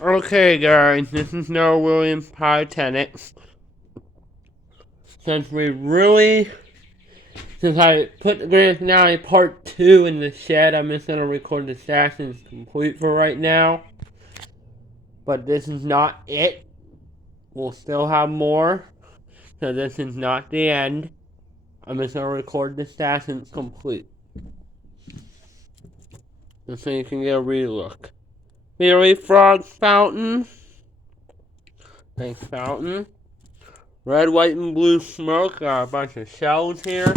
Okay, guys, this is Noah Williams Pyrotenix. Since I put the grand finale part 2 in the shed, I'm just gonna record the sessions complete for right now. But this is not it. We'll still have more. So this is not the end. I'm just gonna record the sessions complete. Just so you can get a relook. Fairy Frog Fountain. Thanks, Fountain. Red, white, and blue smoke. Got a bunch of shells here.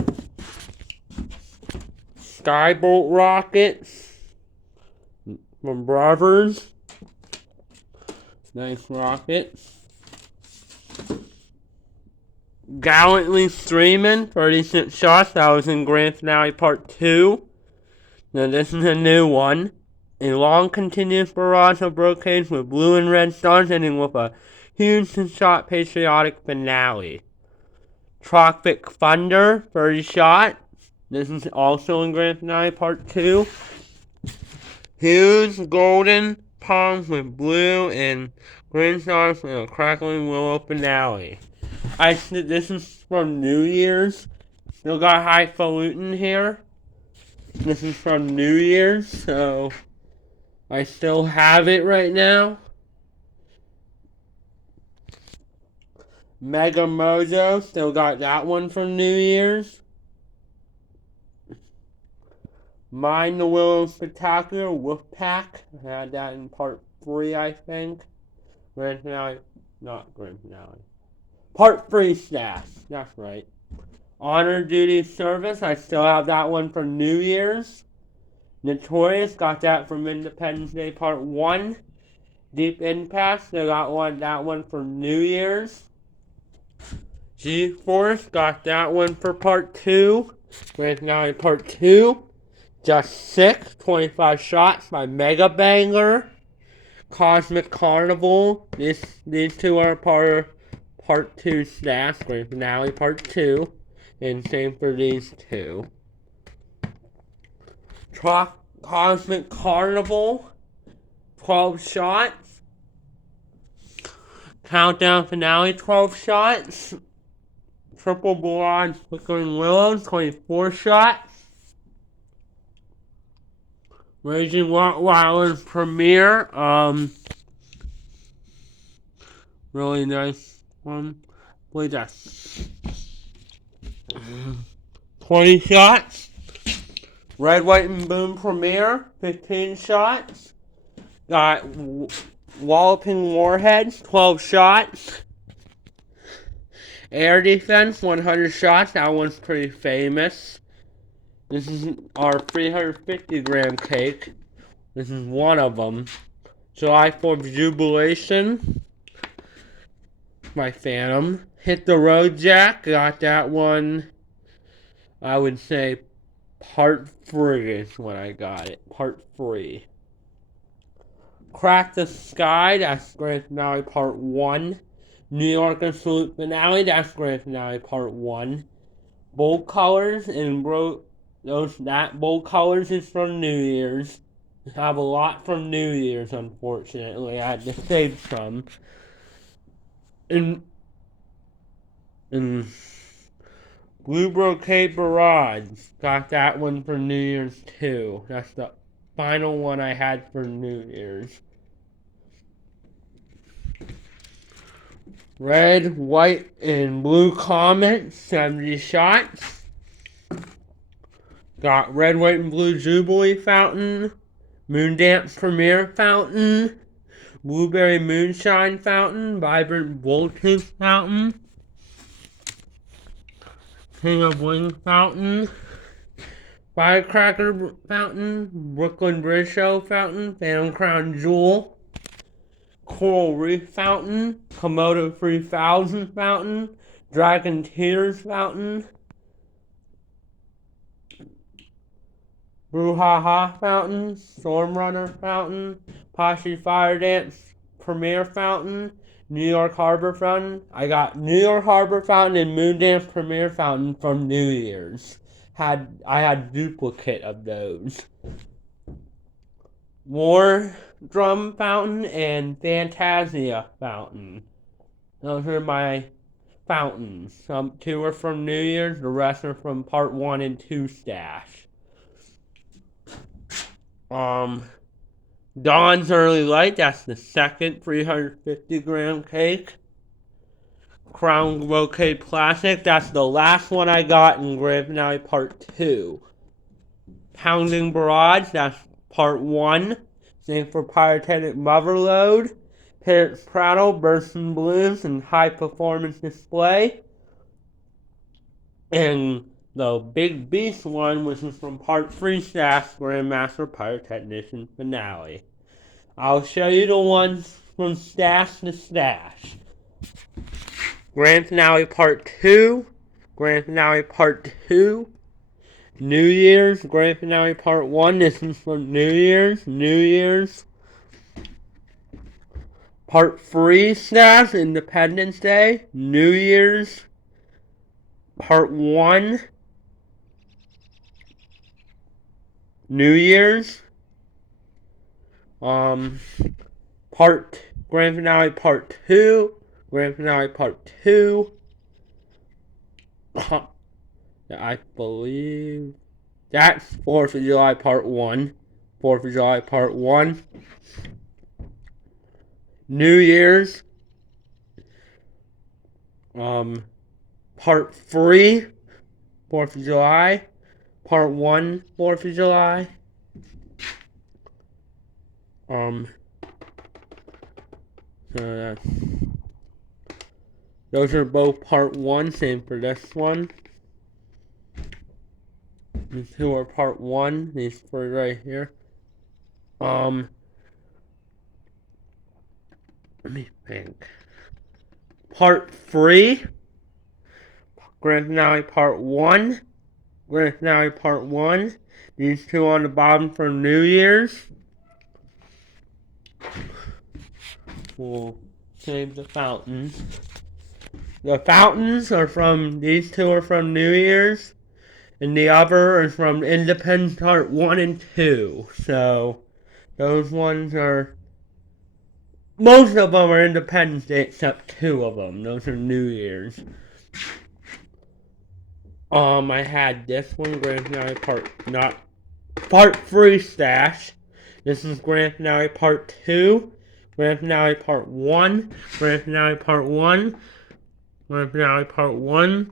Skybolt rockets from Brothers. Nice rocket. Gallantly streaming 36 shots. That was in Grand Finale Part 2. Now this is a new one. A long continuous barrage of brocades with blue and red stars ending with a huge shot patriotic finale. Tropic Thunder 30 shot. This is also in Grand Finale Part 2. Huge golden palms with blue and green stars with a crackling willow finale. This is from New Year's. Still got highfalutin here. This is from New Year's, so I still have it right now. Mega Mojo, still got that one from New Year's. Mind the Willow Spectacular Wolfpack. I had that in part 3, I think. Grand Finale. Not Grand Finale. Part 3 staff. That's right. Honor Duty Service. I still have that one from New Year's. Notorious. Got that from Independence Day Part 1. Deep Impact. Still got that one from New Year's. G-Force. Got that one for Part 2. Grand Finale Part 2. Just 6, 25 shots by Mega Banger. Cosmic Carnival. These two are part 2 stats. Grand Finale Part 2. And same for these two. Cosmic Carnival. 12 shots. Countdown Finale 12 shots. Triple Barrage Flickering Willows 24 shots. Raging Rottweiler Premiere, really nice one. I believe that's 20 shots. Red, White, and Boom Premiere, 15 shots. Got Walloping Warheads, 12 shots. Air Defense, 100 shots. That one's pretty famous. This is our 350 gram cake. This is one of them. July 4th Jubilation. My Phantom. Hit the Road Jack. Got that one. I would say part 3 is when I got it. Part 3. Crack the Sky. That's Grand Finale Part 1. New York and Salute Finale. That's Grand Finale Part 1. Bold Colors and that bold colors is from New Year's. I have a lot from New Year's, unfortunately. I had to save some. And Blue Brocade Barrage. Got that one for New Year's too. That's the final one I had for New Year's. Red, white, and blue Comet. 70 shots. Got Red, White, and Blue Jubilee Fountain, Moondance Premiere Fountain, Blueberry Moonshine Fountain, Vibrant Voltage Fountain, King of Wings Fountain, Firecracker Fountain, Brooklyn Bridge Show Fountain, Phantom Crown Jewel, Coral Reef Fountain, Komodo 3000 Fountain, Dragon Tears Fountain, Brouhaha Fountain, Storm Runner Fountain, Posse Fire Dance Premiere Fountain, New York Harbor Fountain. I got New York Harbor Fountain and Moondance Premiere Fountain from New Year's. I had duplicate of those. More Drum Fountain and Fantasia Fountain. Those are my fountains. Some 2 are from New Year's, the rest are from part 1 and 2 stash. Dawn's Early Light, that's the second 350 gram cake. Crown BROCADE Classic, that's the last one I got in Grand Finale Part 2. Pounding Barrage, that's Part 1. Same for Pyrotechnic Motherload. Parents Prattle, Bursting Balloons, and High Performance Display. And the Big Beast one, which is from Part 3 Stash Grandmaster Pyrotechnician Finale. I'll show you the ones from Stash to Stash. Grand Finale Part 2, Grand Finale Part 2, New Year's, Grand Finale Part 1, this is from New Year's, Part 3 Stash, Independence Day, New Year's, Part 1, New Year's, Grand Finale Part 2, Grand Finale Part 2, I believe that's 4th of July Part 1, 4th of July Part 1, New Year's, Part 3, 4th of July, Part 1, 4th of July, so those are both Part 1, same for this one. These 2 are Part 1, these 3 right here. Let me think. Part 3, Grand Finale Part 1, Grand Finale Part 1. These 2 on the bottom for New Year's. We'll save the fountains. The fountains are from, these 2 are from New Year's, and the other is from Independence Part 1 and 2. So, those ones are, most of them are Independence Day except 2 of them. Those are New Year's. I had this one, Grand Finale Part 3 Stash. This is Grand Finale Part 2, Grand Finale Part 1, Grand Finale Part 1, Grand Finale Part 1,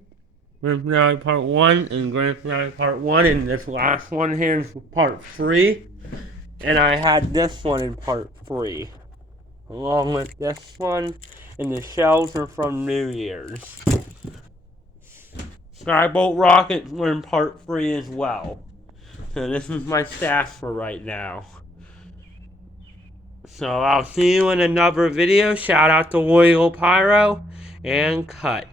Grand Finale Part 1, and Grand Finale Part 1, and this last one here is Part 3, and I had this one in Part 3, along with this one, and the shells are from New Year's. Skybolt rockets were in Part 3 as well. So this is my stash for right now. So I'll see you in another video. Shout out to Royal Pyro, and cut.